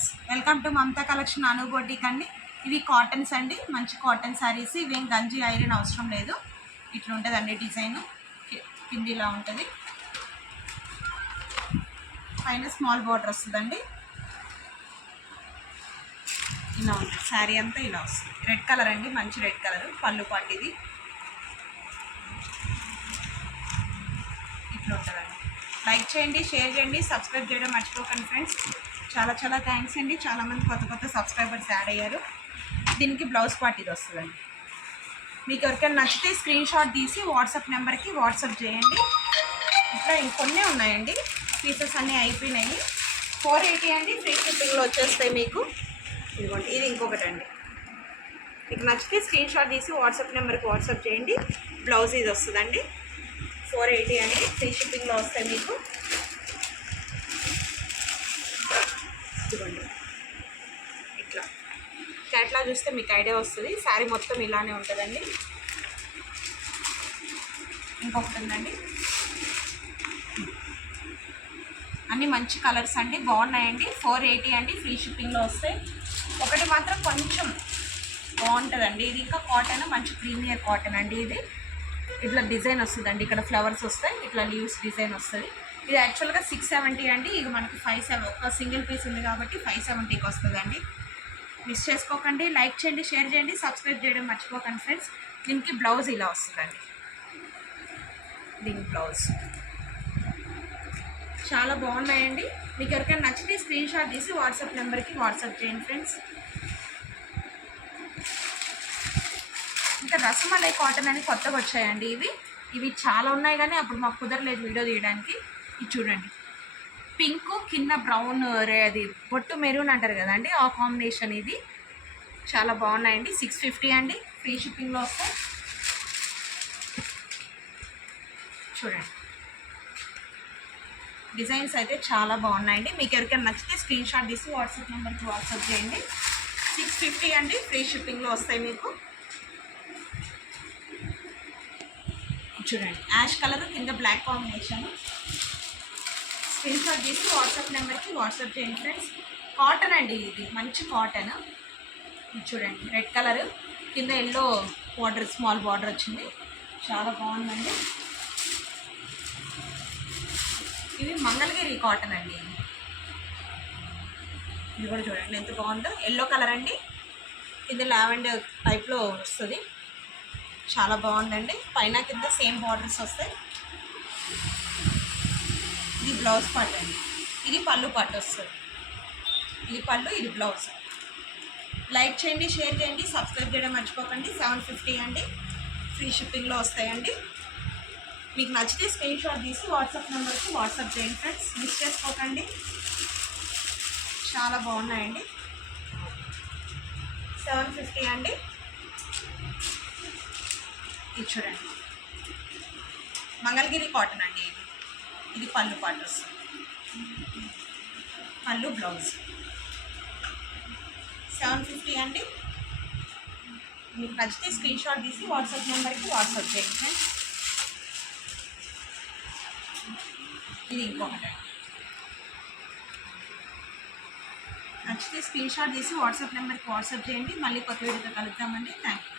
Friends, welcome to Mamata collection Anu boutique అండి. ఇవి cottons అండి, మంచి కాటన్ శారీస్. ఇవేం గంజి ఐరన్ అవసరం లేదు. ఇట్లా ఉంటుందండి డిజైన్. కింది ఇలా ఉంటుంది, పైన స్మాల్ బార్డర్ వస్తుందండి. ఇలా ఉంటుంది శారీ అంతా, ఇలా వస్తుంది. రెడ్ కలర్ అండి, మంచి రెడ్ కలర్. పళ్ళు పాటు ఇది ఇట్లా ఉంటుందండి. లైక్ చేయండి, షేర్ చేయండి, సబ్స్క్రైబ్ చేయడం మర్చిపోకండి ఫ్రెండ్స్. చాలా చాలా థ్యాంక్స్ అండి. చాలామంది కొత్త సబ్స్క్రైబర్స్ యాడ్ అయ్యారు. దీనికి బ్లౌజ్ పార్ట్ ఇది వస్తుందండి. మీకు ఎవరికైనా నచ్చితే స్క్రీన్ షాట్ తీసి వాట్సాప్ నెంబర్కి వాట్సాప్ చేయండి. ఇట్లా ఇంకొన్నే ఉన్నాయండి, పీసెస్ అన్నీ అయిపోయినాయి. 480 అండి, ఫ్రీ షిప్పింగ్లో వచ్చేస్తాయి మీకు. ఇదిగోండి, ఇది ఇంకొకటి అండి. మీకు నచ్చితే స్క్రీన్ షాట్ తీసి వాట్సాప్ నెంబర్కి వాట్సాప్ చేయండి. బ్లౌజ్ ఇది వస్తుందండి. 480 అండి, ఫ్రీ షిప్పింగ్లో వస్తాయి మీకు. ఇదిగోండి, ఇట్లా క్యాట్లాగ్ చూస్తే మీకు ఐడియా వస్తుంది. శారీ మొత్తం ఇలానే ఉంటుందండి. ఇంకొకటి ఉందండి, అన్నీ మంచి కలర్స్ అండి, బాగున్నాయండి. 480 అండి, ఫ్రీ షిప్పింగ్లో వస్తాయి. ఒకటి మాత్రం కొంచెం బాగుంటుందండి, ఇది ఇంకా కాటన్, మంచి ప్రీమియర్ కాటన్ అండి. ఇది ఇట్లా డిజైన్ వస్తుందండి, ఇక్కడ ఫ్లవర్స్ వస్తాయి, ఇట్లా లీవ్స్ డిజైన్ వస్తుంది. ఇది యాక్చువల్గా 670 అండి. ఇది మనకి 570, ఒక సింగిల్ పీస్ ఉంది కాబట్టి 570కి వస్తుందండి. మిస్ చేసుకోకండి. లైక్ చేయండి, షేర్ చేయండి, సబ్స్క్రైబ్ చేయడం మర్చిపోకండి ఫ్రెండ్స్. దీనికి బ్లౌజ్ ఇలా వస్తుందండి. దీని బ్లౌజ్ చాలా బాగున్నాయండి. మీకు ఎవరికైనా నచ్చితే స్క్రీన్ షాట్ తీసి వాట్సాప్ నెంబర్కి వాట్సాప్ చేయండి ఫ్రెండ్స్. ఇంకా రసమలై కాటన్ అని కొత్తగా వచ్చాయండి. ఇవి చాలా ఉన్నాయి, కానీ అప్పుడు మాకు కుదరలేదు వీడియో తీయడానికి. ఇది చూడండి, పింక్ కింద బ్రౌన్, అది బొట్టు మెరూన్ అంటారు కదండి, ఆ కాంబినేషన్. ఇది చాలా బాగున్నాయండి. 650 అండి, ఫ్రీ షిప్పింగ్లో వస్తాయి. చూడండి, డిజైన్స్ అయితే చాలా బాగున్నాయండి. మీకు ఎవరికైనా నచ్చితే స్క్రీన్ షాట్ తీసి వాట్సాప్ నెంబర్కి వాట్సాప్ చేయండి. 650 అండి, ఫ్రీ షిప్పింగ్లో వస్తాయి మీకు. చూడండి, యాష్ కలర్ కింద బ్లాక్ కాంబినేషన్. స్క్రీన్ షాట్ తీసి వాట్సాప్ నెంబర్కి వాట్సాప్ చేయండి ఫ్రెండ్స్. కాటన్ అండి, ఇది మంచి కాటన్. ఇది చూడండి, రెడ్ కలర్ కింద ఎల్లో బార్డర్, స్మాల్ బార్డర్ వచ్చింది. చాలా బాగుందండి. ఇవి మంగళగిరి కాటన్ అండి. ఇది కూడా చూడండి ఎంత బాగుందో. ఎల్లో కలర్ అండి, కింద లావెండర్ టైప్లో వస్తుంది. చాలా బాగుందండి. పైన కింద సేమ్ బార్డర్స్ వస్తాయి. ఇది బ్లౌజ్ పార్ట్ అండి, ఇది పళ్ళు పార్ట్ వస్తుంది. ఇది పళ్ళు, ఇది బ్లౌజ్. లైక్ చేయండి, షేర్ చేయండి, సబ్స్క్రైబ్ చేయడం మర్చిపోకండి. 750 అండి, ఫ్రీ షిప్పింగ్లో వస్తాయండి. మీకు నచ్చితే స్క్రీన్ షాట్ తీసి వాట్సాప్ నెంబర్కి వాట్సాప్ చేయండి ఫ్రెండ్స్. మిస్ చేసుకోకండి, చాలా బాగున్నాయండి. 750 అండి. ఇది చూడండి, మంగళగిరి కాటన్ అండి. ఇది పళ్ళు పాటు వస్తుంది, పళ్ళు బ్లౌజ్. 750 అండి. మీకు నచ్చితే స్క్రీన్ షాట్ తీసి వాట్సాప్ నెంబర్కి వాట్సాప్ చేయండి ఫ్రెండ్స్. ఇది ఇంకొకటి, నచ్చితే స్క్రీన్ షాట్ తీసి వాట్సాప్ నెంబర్కి వాట్సాప్ చేయండి. మళ్ళీ కొత్త వీడియోతో కలుద్దామండి. Thank you.